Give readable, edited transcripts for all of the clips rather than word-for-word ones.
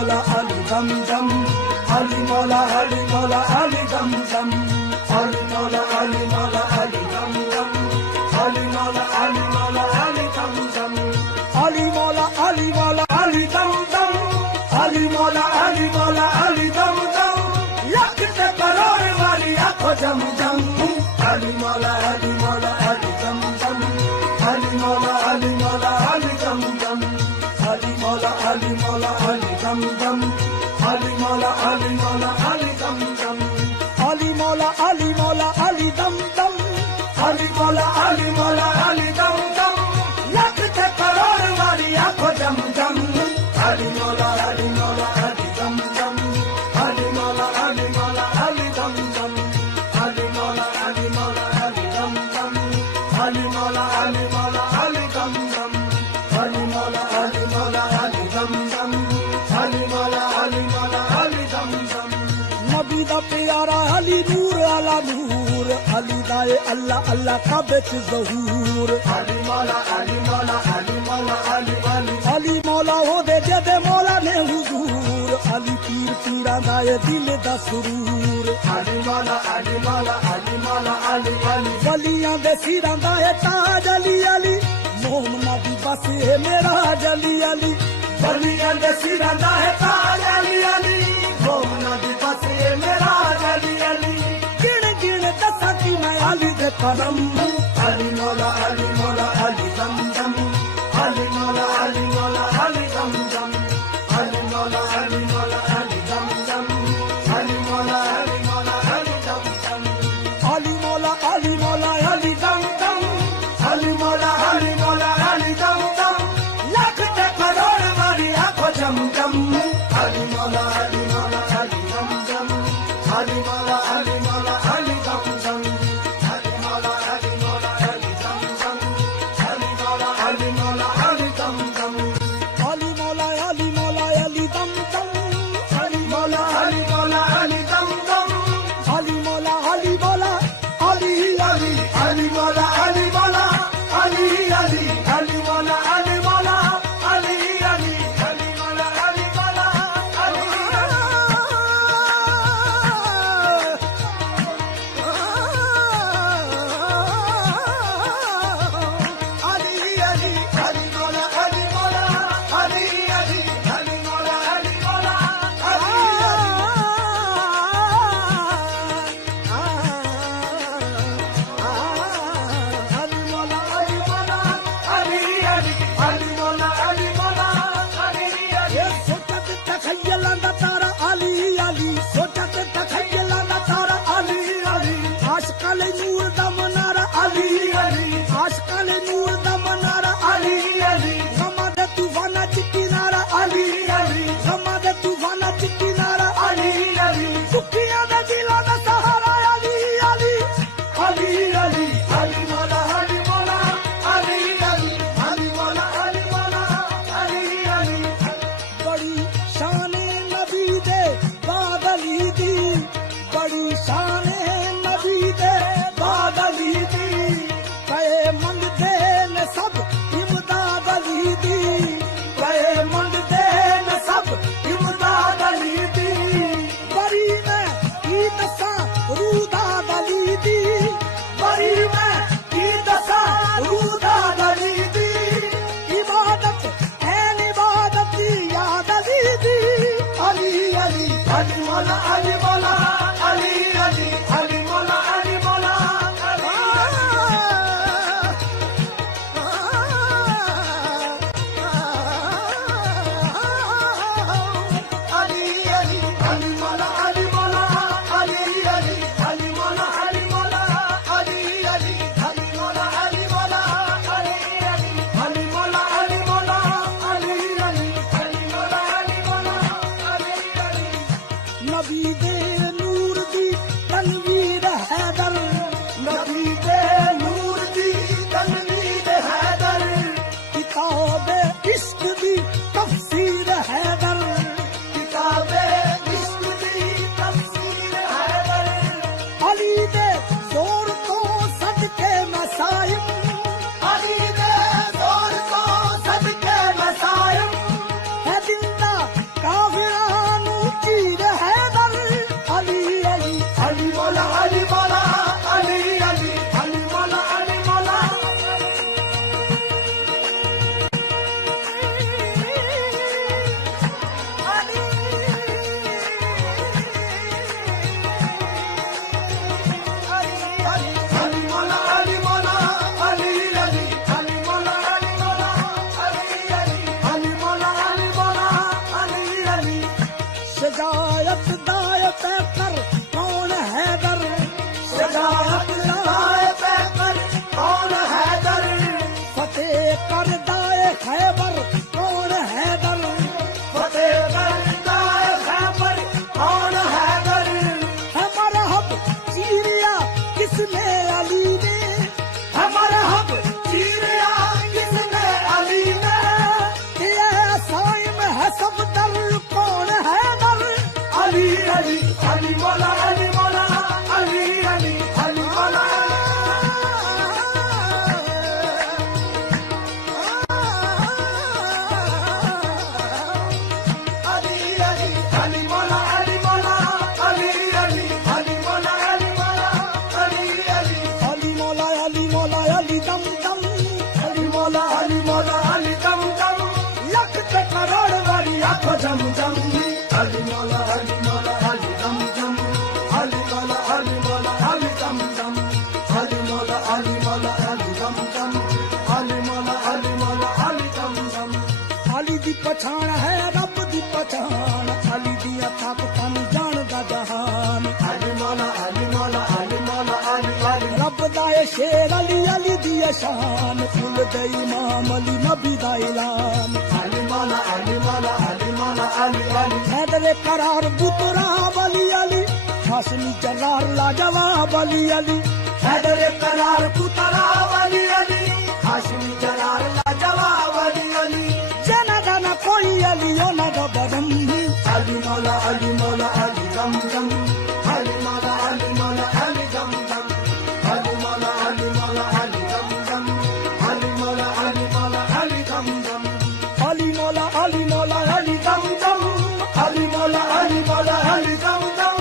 मौला अली दम दम, अली मौला अली मौला अली दम दम, अली मौला अली मौला अली दम दम, अली मौला अली मौला अली दम दम, अली मौला अली मौला अली दम दम, अली मौला अली मौला अली दम दम, लख ते करोड़ वाली आंखों जम जम, अली मौला अली मौला अली दम दम, अली मौला अली मौला अली दम दम, अली मौला अली मौला अली दम दम, अली मौला अली मौला अली दम दम, अली मौला अली मौला अली दम दम, अली मौला अली मौला अली दम दम, लख ते करोड़ वाली आंखों जम जम, अली मौला अली मौला अली दम दम, अली मौला अली मौला अली दम दम, अली मौला अली मौला अली दम दम, अली मौला अली मौला अली दम दम, अली मौला अली मौला अली दम दम, अली मौला अली मौला अली दम दम। नबी दा प्यारा अली नूर आला नूर, अली दाए अल्लाह अल्लाह का बिच ज़हूर, अली मौला अली मौला अली मौला अली अली अली मौला हो दे जेदे मौला ने हुजूर, अली पीर पीरा दाए दिल दा सुरूर, अली मौला अली मौला अली मौला अली अली वलियां दे सिरां दा है ताज, अली अली मोहम्मद दी बस है मेरा अली अली, वलियां दे सिरां दा है ताज, अली अली मोहम्मद दी बस है मेरा अली अली, गिन गिन दसा कि मैं अली दे कदम, अली मौला अली मौला अली दम दम, अली मौला अली मौला अली दम दम, अली मौला अली मौला अली दम दम, अली मौला अली मौला अली दम दम, अली मौला अली मौला अली दम दम, अली मौला अली मौला अली दम दम, लख ते करोड़ वाली आंखों जम जम, अली मौला अली मौला अली दम दम, अली मौला अली मौला अली दम दम, अली मौला अली मौला अली दम दम, अली मौला अली मौला अली दम दम, अली मौला अली मौला अली दम दम, अली मौला अली मौला अली दम दम, अली मौला अली मौला अली अली अली मौला अली मौला अली अली अली मौला अली मौला अली अली अली मौला अली मौला अली अली अली अली मौला अली मौला अली अली अली मौला अली मौला अली अली मौला अली मौला अली अली अली मौला अली मौला अली अली सोचत तखयलां दा तारा अली अली, सोचत तखयलां दा तारा अली अली, आशिकां ले नूर दा मनारा अली अली, आशिकां ले नूर दा मनारा अली अली, समा दे तूफाना च किनारा अली अली, समा दे तूफाना च किनारा अली अली, दुखियां दे दिलां दा सहारा अली अली, अली अली अली मौला अली मौला अली अली अली मौला अली मौला अली अली, बड़ी शान नबी दे बाद अली दी, बड़ी शान नबी दे बाद अली दी, कहे मंगदे ने सब इमदाद अली दी, कहे मंगदे ने सब इमदाद अली दी, बड़ी मैं की दसा रूदाद अली दी, बड़ी मैं की दसा रूदाद अली दी, इबादत ऐन इबादत दी याद अली दी, अली अली अली मौला अली मौला अली अली अली मौला अली मौला अली अली अली अली मौला अली मौला अली अली अली मौला अली मौला अली अली अली मौला अली मौला अली अली अली मौला अली मौला अली अली अली मौला अली मौला अली अली, नबी दे नूर दी तनवीर हैदर, नबी दे नूर दी तनवीर हैदर, किताब इश्क दी तफसीर हैदर, किताब इश्क दी तफसीर हैदर, अली दे जोर तो सदके मसाइम, अली दे जोर तो सदके मसाइम, है जिंदा काफिर सजायत दाए पैकर कौन हैदर, सजायत दाए पैकर कौन हैदर, फतेह कर दाए खैबर कौन हैदर, फतेह कर दाए खैबर कौन हैदर, है मरहब चीरिया किसने अली ने, है मरहब चीरिया किसने अली ने, ये साइम है सब दर कौन हैदर, अली अली अली मौला अली मौला अली अली अली मौला अली अली अली मौला अली मौला अली अली अली मौला अली मौला अली अली अली मौला अली मौला अली दम दम अली मौला अली दम दम लख पे करोड़ वाली आंखों जम जम अली मौला अली दम दम अली मौला अली दम दम अली मौला अली दम दम अली मौला अली दम दम अली दी पछाण है रब दी पछाण अली दी ताकतां जानदा जहान अली मौला अली अली रब दा ए शेर अली अली दी शान कुल दे इमाम अली नबी दा ऐलान अली मौला अली अली हैदर करार बुतरा अली अली हाशमी जलाल लाजवाब अली अली हैदर करार बुतरा अली अली हाशमी जलाल लाजवाब अली अली जना गाना कोई अली ओ ना बदम अली मौला अली दम दम अली मौला अली दम दम अली मौला अली दम दम अली मौला अली दम दम अली मौला अली दम दम अली मौला अली दम दम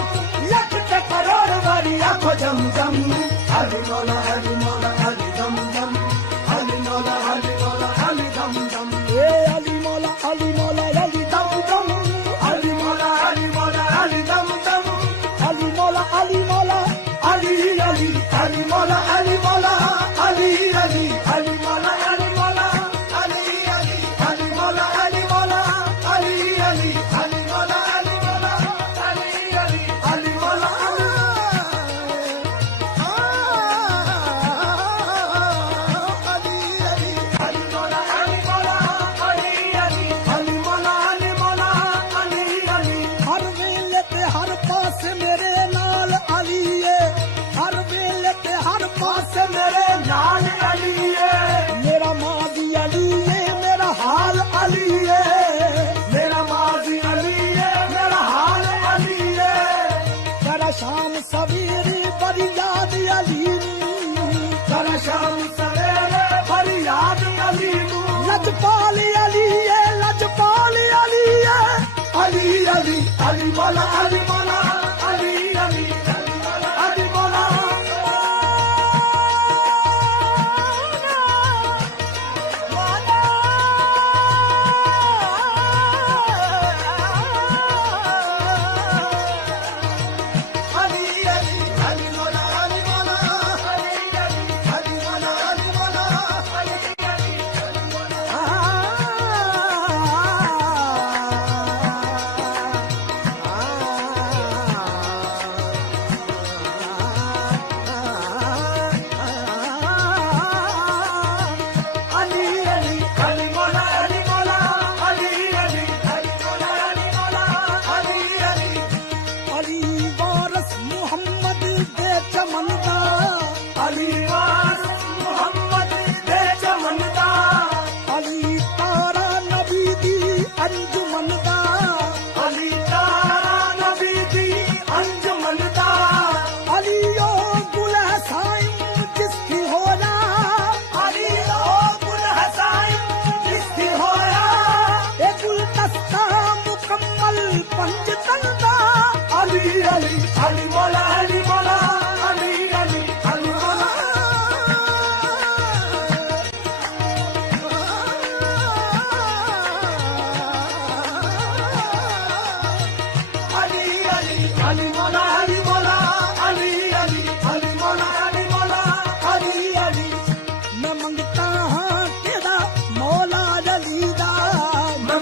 लख पे करोड़ वाली आंखों जम जम अली मौला अली दम दम अली मौला अली दम दम ए अली मौला अली दम दम अली मौला अली दम दम अली मौला अली अली अली मौला अली अली अली मौला अली अली अली मौला अली अली अली मौला अली अली अली मौला हर वेले ते हर पास मेरे नाल अली हर वेले ते हर पास मेरे नाल अली मेरा माजी अली मेरा हाल अली मेरा माजी अली मेरा हाल अली तेरा शाम सवेरे बड़ी याद अली तेरा शाम सवेरे बड़ी याद अली लजपाल अली लजपाल अली अली अली अली मौला अली अली अली मौला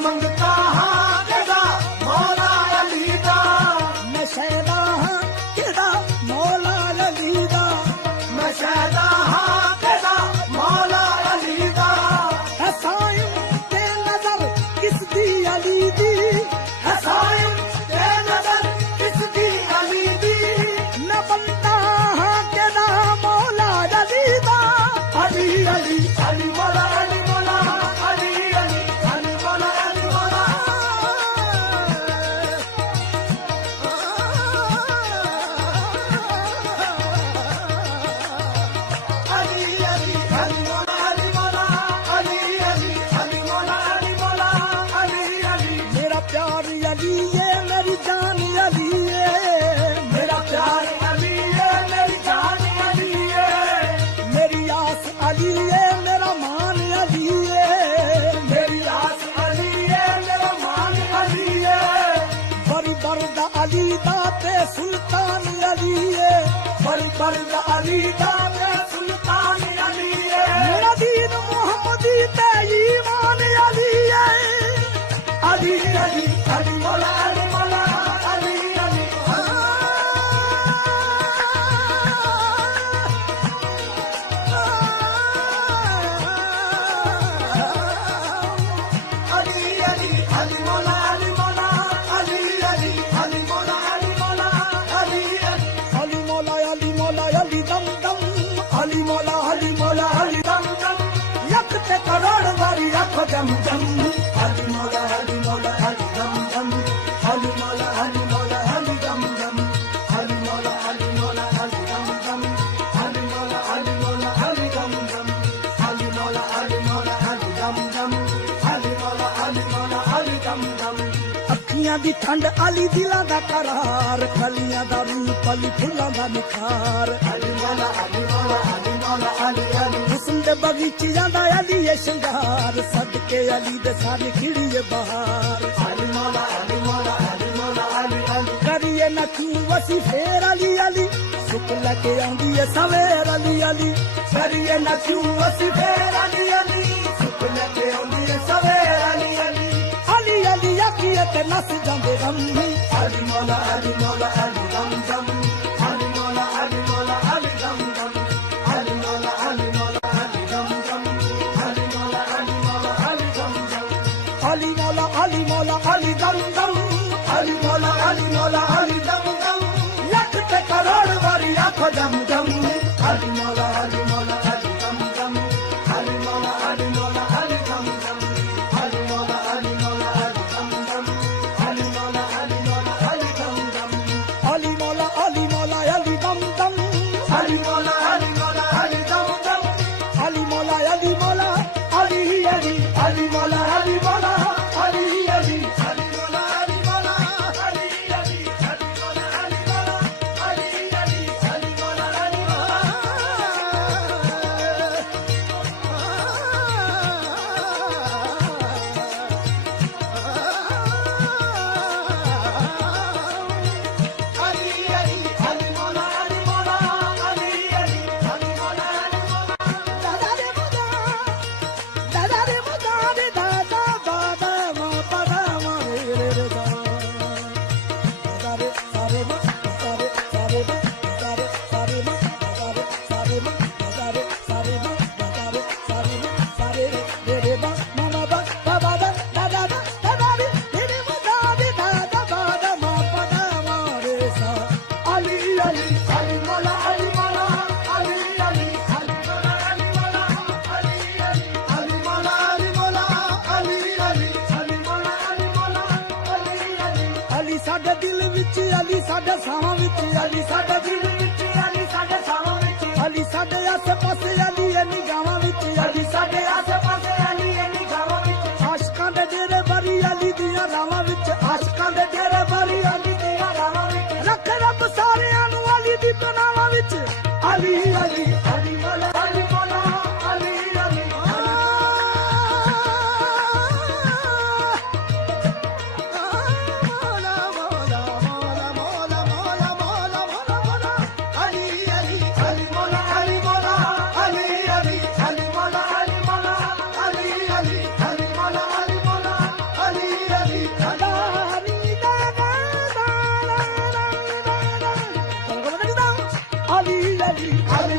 मंगता हाँ तेरा मौला अली ये मेरी जान अली ये मेरा प्यार अली ये मेरी जान अली ये मेरी आस अली ये मेरा मान अली ये मेरी आस अली ये मेरा मान अली ये बड़ी बरदा अली दाते सुल्तान अली ये बड़ी बरदा अली दाते सुल्तान अली ये मेरा दीन मोहम्मदी ते ईमान अली ये अली अली अली मौला अली मौला अली अली अली अली अली मौला अली मौला अली अली अली मौला अली मौला अली अली मौला अली मौला अली दम दम अली मौला अली मौला अली दम दम यक ते करोड़ वारी अख जम जम अली मौला अली मौला अली दम दम अली मौला अली मौला अली दम दम अली मौला अली मौला अली दम दम अली मौला अली मौला अली दम दम अली मौला अली मौला अली दम दम अली मौला अली मौला अली दम दम अखियां दी ठंड अली दिलां दा करार कलियां दा रूप अली फुल्लां दा निखार अली मौला अली मौला अली मौला अली अली हुस्न दे बगीचियां दा अली ये शंगार सदके अली दे सारी खिड़िए बहार अली मौला अली मौला अली मौला अली अली करिए न तू वसी फेर अली अली सुख लगे आंदी है सवेर अली अली करिए न तू वसी फेर अली अली सुख लगे आंदी है सवेर अली अली अली अली अखिए ते नस जांदे गम अली मौला अली मौला अली दम दम अली मौला अली मौला अली दम दम अली मौला अली मौला अली दम दम अली मौला अली मौला अली दम दम अली मौला अली मौला अली दम दम अली मौला अली मौला अली दम दम लख ते करोड़ वारी आखो दम दम अली मौला अली मौला अली दम दम अली मौला अली मौला अली दम दम अली मौला अली मौला अली दम दम अली मौला अली मौला अली दम दम अली मौला अली मौला अली दम दम अली मौला अली मौला अली दम दम अली मौला अली मौला अली अली अली मौला अली मौला अली अली अली मौला अली मौला अली अली अली मौला अली मौला अली अली अली मौला अली मौला अली अली अली मौला अली मौला अली अली अली मौला अली मौला दादा रे दादा रे दादा रे दादा दादा मा पदा मा रे रे दादा रे सारे मा सारे सारे मा सारे सारे मा सारे सारे मा सारे सारे मा सारे सारे मा सारे रे रे मा मा बा बाबा दादा दादा रे रे मा दादा दादा दादा मा पदा मा रे सा अली अली अली मौला अली मौला अली अली अली मौला अली मौला अली अली अली मौला अली मौला अली अली अली मौला अली मौला अली अली अली साडे दिल विच अली साडे साहां विच अली साडे दिल विच अली साडे साहां विच अली साडे आसे पासे अली ए निगाहां विच अली साडे आसे पासे अली ए निगाहां विच आशिकां दे डेरे बरी अली दियां रावां विच आशिकां दे डेरे बरी अली दियां रावां विच रख रब सारियां नूं अली दी बनावां विच अली अली अली मौला अली मौला अली अली मौला मौला मौला मौला मौला मौला मौला अली अली अली मौला अली मौला अली अली अली मौला अली मौला अली अली अली मौला अली मौला अली अली दादा री दादा दादा दादा अली अली अली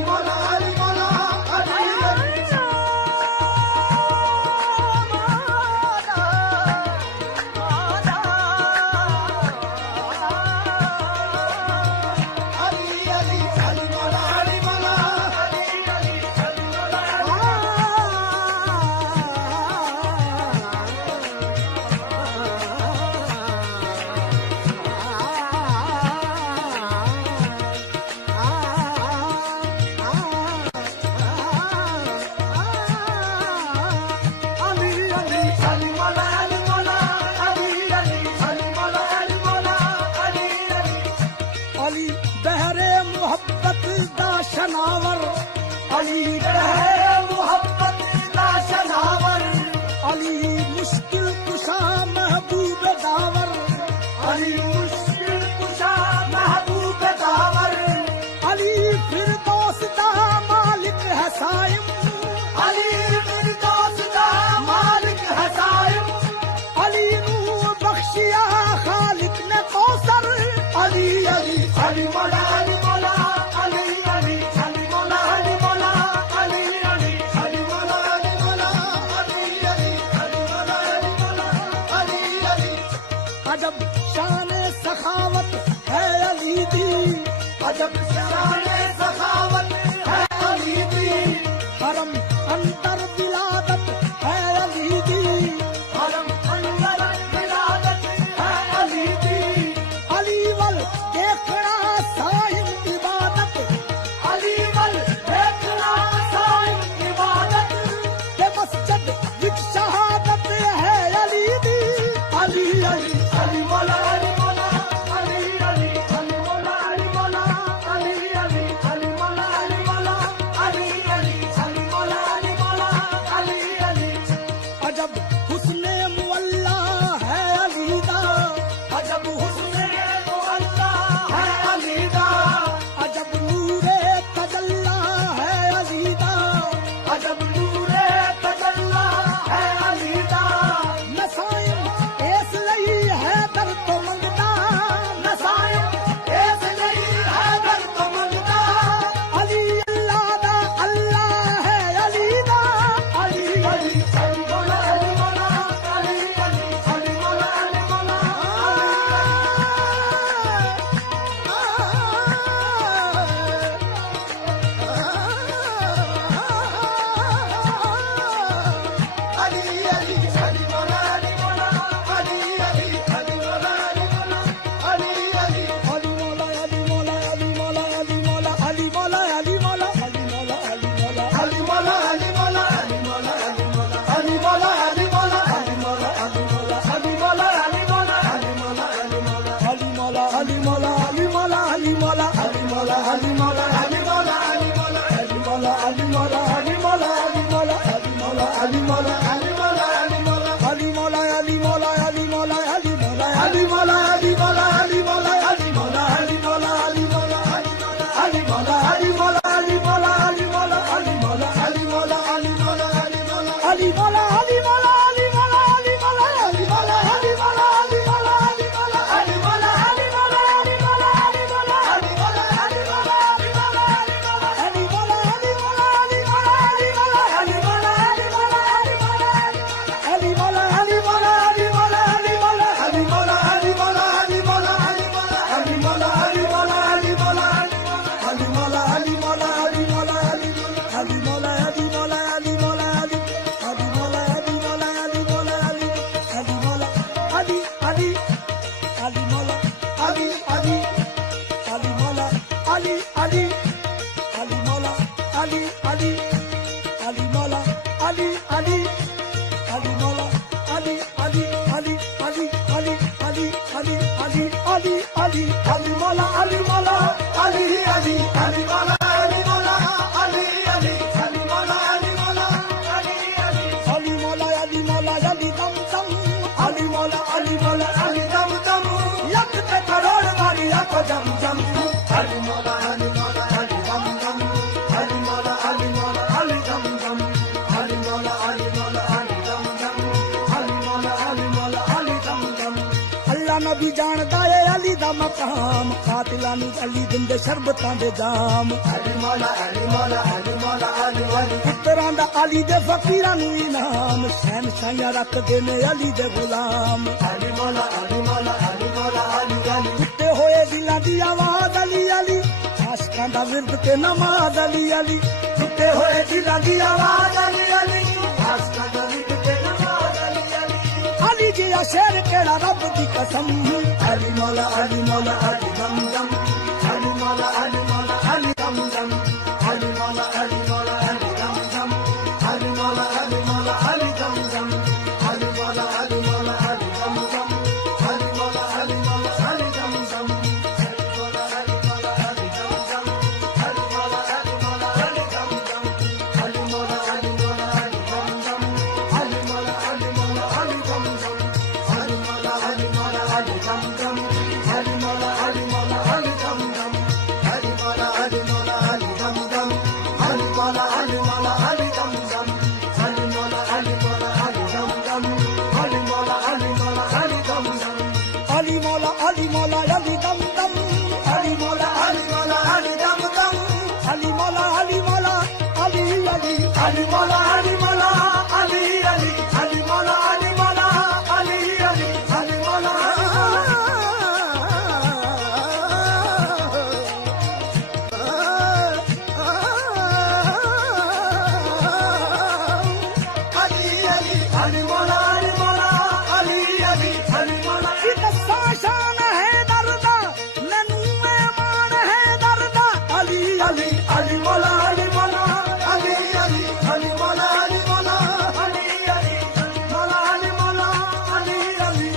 मौला अली अली अली मौला अली अली अली मौला अली अली अली मौला अली अली अली मौला अली अली अली अली अली अली अली अली अली अली अली मौला अली मौला अली अली अली मौला अली मौला अली अली अली मौला अली मौला अली अली अली मौला अली मौला अली दम दम अली मौला अली मौला अली दम दम लख पे करोड़ मारी को जम जम अली मौला अली मौला अली दम दम अली मौला अली मौला अली दम दम अली मौला अली मौला अली दम दम अली मौला अली मौला अली दम दम अल्लाह नबी जानदा है अली दा मकाम कातिलां नूं अली दिंदे शरबतां दे जाम अली मौला अली मौला अली मौला अली अली पुत्रां दा अली दे फकीरां नूं इनाम शहनशाहियां रखदे ने अली दे गुलाम अली मौला अली मौला अली मौला अली अली टुटे होए दिलां दी आवाज़ अली अली आशिकां दा विरद ते नमाज अली अली टुटे होए दिलां दी आवाज़ अली अली आशिकां दा विरद ते नमाज अली अली अली जिया शेर केड़ा रब दी कसम अली मौला अली मौला अली दम दम अली मौला अली मौला अली दम दम अली मौला अली मौला अली दम दम अली मौला अली मौला अली दम दम अली मौला अली मौला अली दम दम अली मौला अली मौला अली दम दम अली मौला अली मौला अली दम दम अली मौला अली मौला अली दम दम अली मौला अली मौला अली दम दम अली मौला अली मौला अली दम दम अली मौला अली मौला अली दम दम अली मौला अली मौला अली दम दम अली मौला अली मौला अली दम दम अली मौला अली मौला अली दम दम अली मौला अली मौला अली दम दम अली मौला अली मौला अली दम दम अली मौला अली मौला अली दम दम अली मौला अली मौला अली दम दम अली मौला अली मौला अली अली अली मौला अली मौला अली अली अली मौला अली मौला अली अली अली मौला अली अली अली मौला अली मौला अली अली अली मौला इतना शान है दर्दा ननू ईमान है दर्दा अली अली अली मौला अली मौला अली अली अली मौला अली मौला अली अली मौला अली मौला अली अली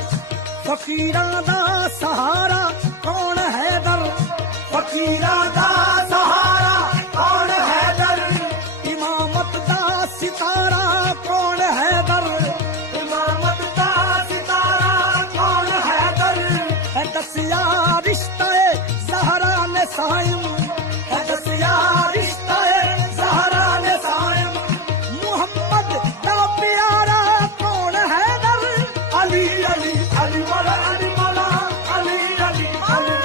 फकीरां दा सहारा कौन है दर फकीरां दा सहारा कौन है दर इमामत दा सितारा कौन है दर इमामत दा सितारा कौन है दर है दसिया रिश्ता है ज़हरा ने साइम है दसिया रिश्ता है ज़हरा ने साइम मुहम्मद दा प्यारा कौन है दर अली अली अली मौला अली मौला अली अली अली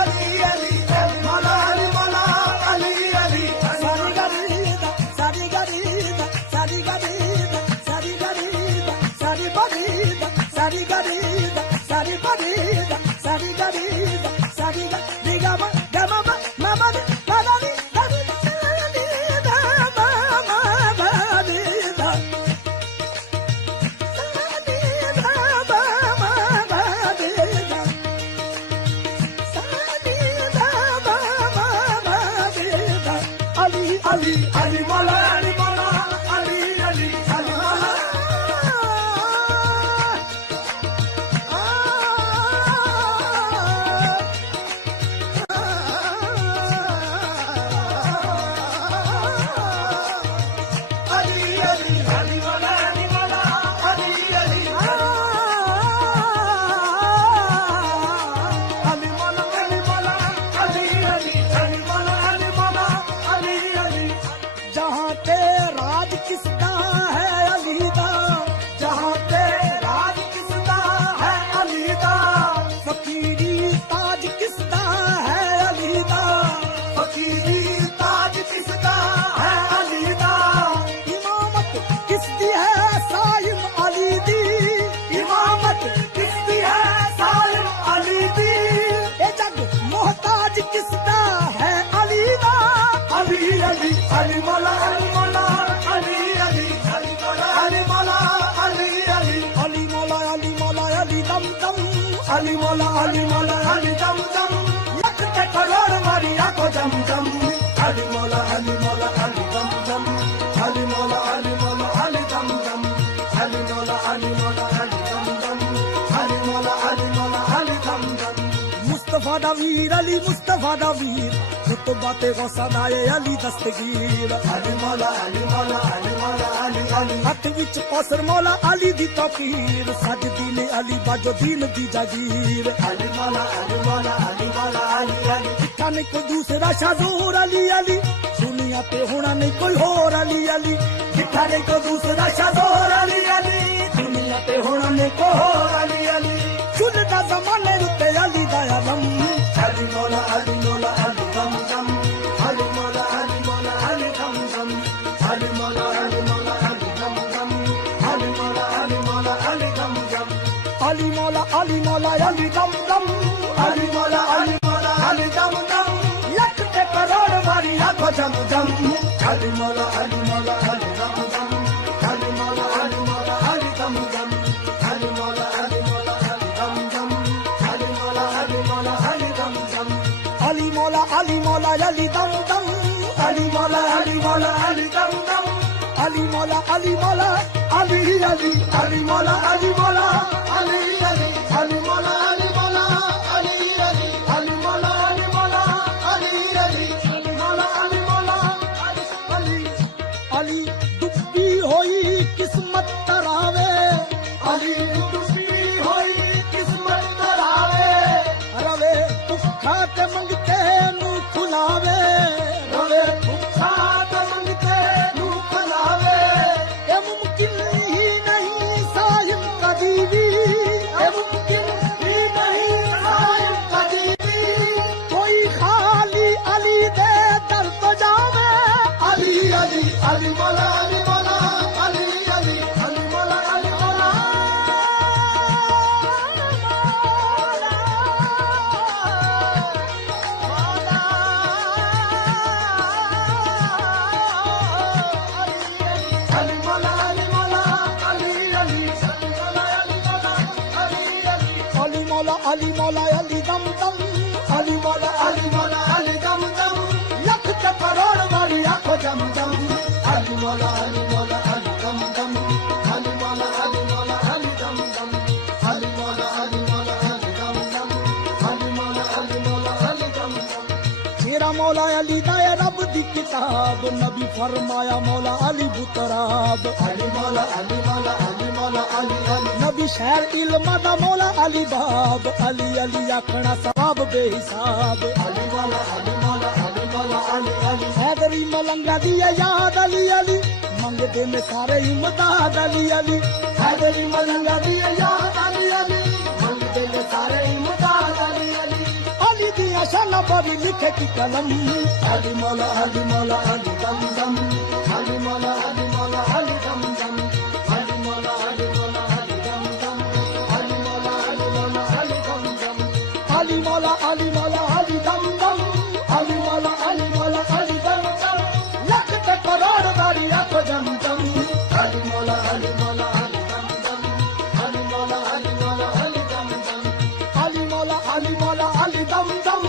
अली अली मौला अली मौला अली दम दम लख के करोड़ मारी आंखों जम जम अली मौला अली मौला अली दम दम अली मौला अली मौला अली दम दम अली मौला अली मौला अली दम दम अली मौला अली मौला अली दम दम मुस्तफा दा वीर बाते गौसदाए अली दस्तगीर अली मौला अली मौला अली मौला अली अली हथ विच कौसर मौला अली दी तौकीर सजदी ने अली बाजो दीन दी जागीर अली मौला अली मौला अली मौला अली अली दिखा नहीं कोई दूसरा शाजूर अली अली दुनिया पे होना नहीं कोई होर अली अली दिखा नहीं कोई दूसरा शाजूर अली अली दुनिया पे होना नहीं कोई होर अली अली चुनदा जमाने उत्ते अली दा आलम अली मौला अली मौला अली दम दम अली मौला अली मौला अली दम दम अली मौला अली मौला अली दम दम अली मौला अली मौला अली दम दम अली मौला अली मौला अली दम दम अली मौला अली मौला अली दम दम लख के करोड़ मारी आंखों जम जम अली मौला अली मौला अली दम दम अली मौला अली मौला अली दम दम अली मौला अली मौला अली दम दम अली मौला अली मौला अली दम दम अली मौला अली मौला अली दम दम अली मौला अली मौला अली दम दम अली मौला अली मौला अली अली अली मौला अली मौला अली अली अली मौला अली मौला अली अली अली मौला अली मौला अली अली अली मौला अली मौला अली अली डुबी होई किस्मत तरावे अली डुबी होई किस्मत तरावे रवे भुखा के मंगते नू खुलावे रवे भुखा के मंगते नू खुलावे ये मुमकिन ही नहीं साहिब कदीवी ये मुमकिन ही नहीं साहिब कदीवी कोई खाली अली दे दर तो जावे अली अली अली मौला अली मौला अली अली अली मौला अली मौला अली मौला अली मौला अली अली अली मौला अली मौला अली अली अली मौला अली मौला अली दम दम अली मौला अली मौला अली दम दम लख के करोड़ वाली आंखों जम जम अली मौला अली मौला अली दम दम अली मौला अली मौला अली दम दम अली मौला अली मौला अली दम दम अली मौला अली मौला अली दम दम मेरा मौला अली दा रब दी किताब नबी फरमाया मौला अली बुतराब अली मौला अली मौला अली मौला अली अली नबी शहर इल्म दा मौला अली बाब अली अली आखना सवाब बेहिसाब अली मौला अली मौला अली मौला अली अली हैदरी मलंगा दी याद अली अली मंगदे ने सारे इमदाद अली अली हैदरी मलंगा दी याद अली अली मंगदे ने सारे इमदाद अली अली अली दी शाना बड़ी लिखे की कलम अली मौला अली मौला अली दम दम अली मौला अली मौला अली दम दम अली मौला अली मौला अली दम दम अली मौला अली मौला अली दम दम अली मौला अली मौला अली दम दम अली मौला अली मौला अली दम दम लख के करोड़ वाली आंखों जम जम अली मौला अली मौला अली दम दम अली मौला अली मौला अली दम दम अली मौला अली मौला अली दम दम